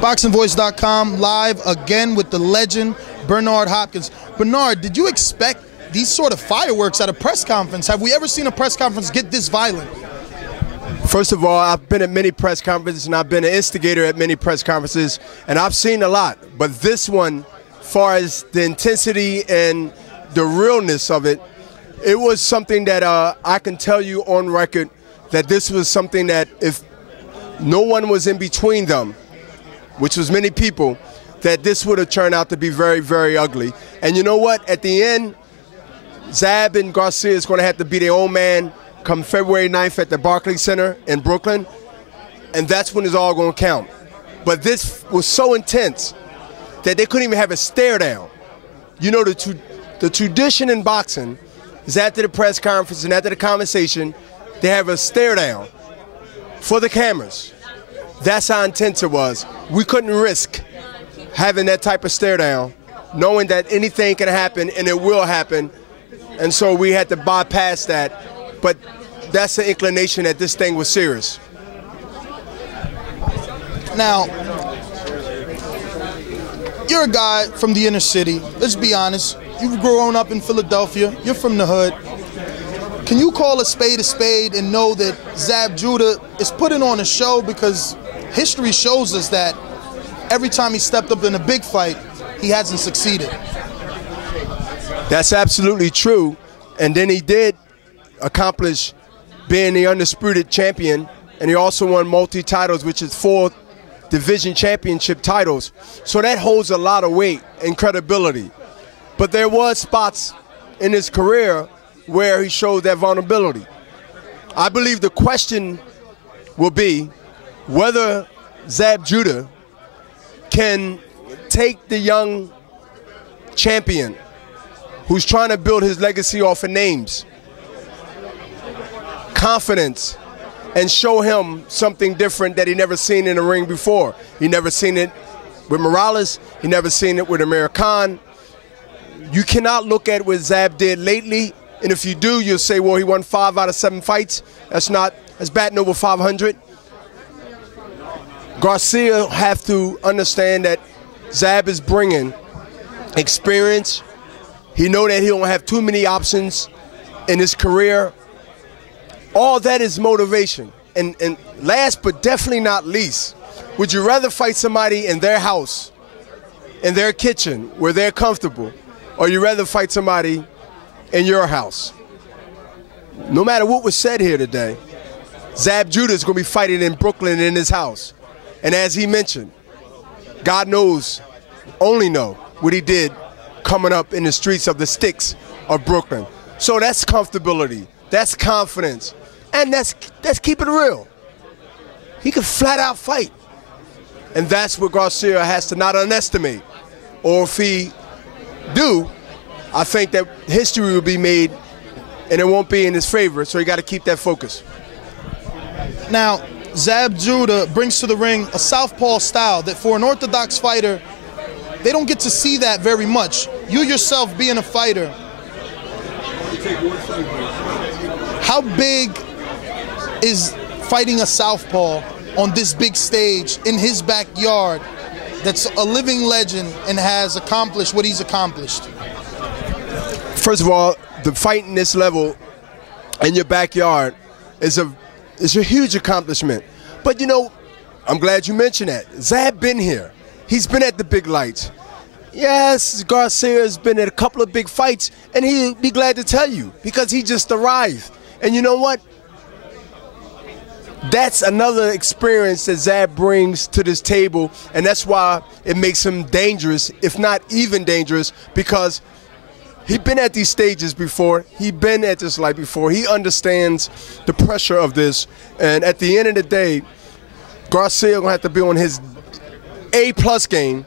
BoxingVoice.com live again with the legend Bernard Hopkins. Bernard, did you expect these sort of fireworks at a press conference? Have we ever seen a press conference get this violent? First of all, I've been at many press conferences, and I've been an instigator at many press conferences, and I've seen a lot. But this one, as far as the intensity and the realness of it, it was something that I can tell you on record that this was something that if no one was in between them, which was many people, that this would have turned out to be very, very ugly. And you know what? At the end, Zab and Garcia is going to have to be their own man come February 9th at the Barclays Center in Brooklyn, and that's when it's all going to count. But this was so intense that they couldn't even have a stare down. You know, the tradition in boxing is after the press conference and after the conversation, they have a stare down for the cameras. That's how intense it was. We couldn't risk having that type of stare down, knowing that anything can happen and it will happen, and so we had to bypass that. But that's the inclination that this thing was serious. Now, you're a guy from the inner city. Let's be honest. You've grown up in Philadelphia. You're from the hood. Can you call a spade and know that Zab Judah is putting on a show? Because history shows us that every time he stepped up in a big fight, he hasn't succeeded. That's absolutely true. And then he did accomplish being the undisputed champion, and he also won multi-titles, which is 4 division championship titles. So that holds a lot of weight and credibility. But there was spots in his career where he showed that vulnerability. I believe the question will be whether Zab Judah can take the young champion who's trying to build his legacy off of names, confidence, and show him something different that he never seen in the ring before. He never seen it with Morales. He never seen it with Amir Khan. You cannot look at what Zab did lately, and if you do, you'll say, well, he won 5 out of 7 fights. That's batting over 500. Garcia have to understand that Zab is bringing experience. He know that he don't have too many options in his career. All that is motivation. And last but definitely not least, would you rather fight somebody in their house, in their kitchen, where they're comfortable, or you rather fight somebody in your house? No matter what was said here today, Zab Judah is going to be fighting in Brooklyn in his house. And as he mentioned, God knows, only know what he did coming up in the streets of the sticks of Brooklyn. So that's comfortability, that's confidence, and that's keeping it real. He can flat out fight. And that's what Garcia has to not underestimate. Or if he do, I think that history will be made and it won't be in his favor, so you got to keep that focus. Now, Zab Judah brings to the ring a southpaw style that for an orthodox fighter, they don't get to see that very much. You yourself being a fighter, how big is fighting a southpaw on this big stage in his backyard that's a living legend and has accomplished what he's accomplished? First of all, the fight in this level in your backyard is a huge accomplishment. But you know, I'm glad you mentioned that. Zab been here. He's been at the big lights. Yes, Garcia has been at a couple of big fights, and he'll be glad to tell you because he just arrived. And you know what? That's another experience that Zab brings to this table, and that's why it makes him dangerous, if not even dangerous, because he's been at these stages before. He's been at this life before. He understands the pressure of this. And at the end of the day, Garcia going to have to be on his A+ game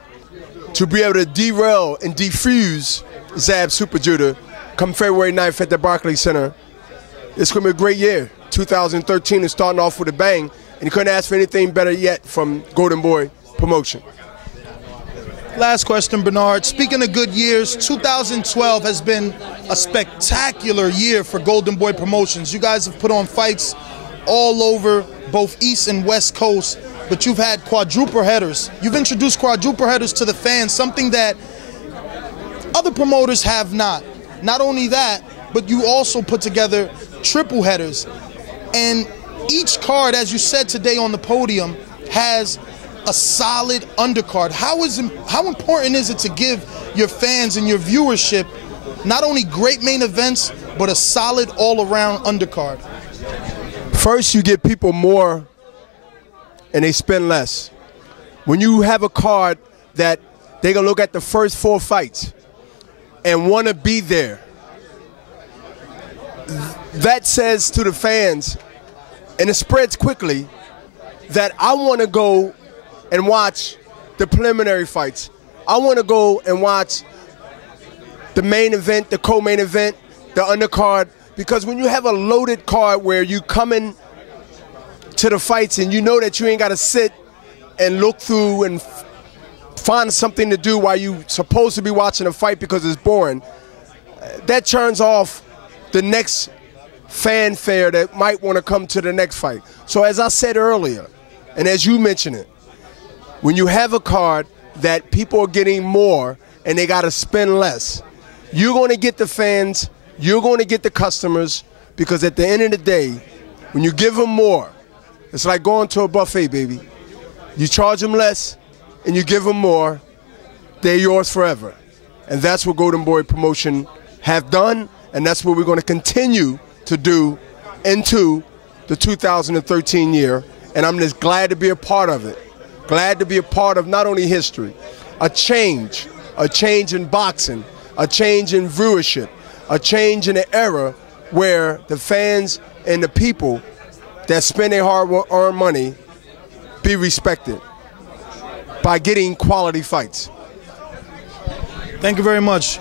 to be able to derail and defuse Zab Super Judah come February 9th at the Barclays Center. It's going to be a great year. 2013 is starting off with a bang, and you couldn't ask for anything better yet from Golden Boy Promotion. Last question, Bernard. Speaking of good years, 2012 has been a spectacular year for Golden Boy Promotions. You guys have put on fights all over both East and West Coast. but you've had quadruple headers. You've introduced quadruple headers to the fans, something that other promoters have not. Not only that, but you also put together triple headers. And each card, as you said today on the podium, has a solid undercard. How important is it to give your fans and your viewership not only great main events, but a solid all-around undercard? First, you give people more and they spend less. When you have a card that they can look at the first 4 fights and want to be there, that says to the fans, and it spreads quickly, that I want to go and watch the preliminary fights. I want to go and watch the main event, the co-main event, the undercard, because when you have a loaded card where you come in to the fights and you know that you ain't got to sit and look through and find something to do while you supposed to be watching a fight because it's boring, that turns off the next fanfare that might want to come to the next fight. So as I said earlier, and as you mentioned it, when you have a card that people are getting more and they got to spend less, you're going to get the fans, you're going to get the customers, because at the end of the day, when you give them more, it's like going to a buffet, baby. You charge them less and you give them more, they're yours forever. And that's what Golden Boy Promotion have done, and that's what we're going to continue to do into the 2013 year. And I'm just glad to be a part of it. Glad to be a part of not only history, a change in boxing, a change in viewership, a change in the era where the fans and the people that spend their hard-earned money be respected by getting quality fights. Thank you very much.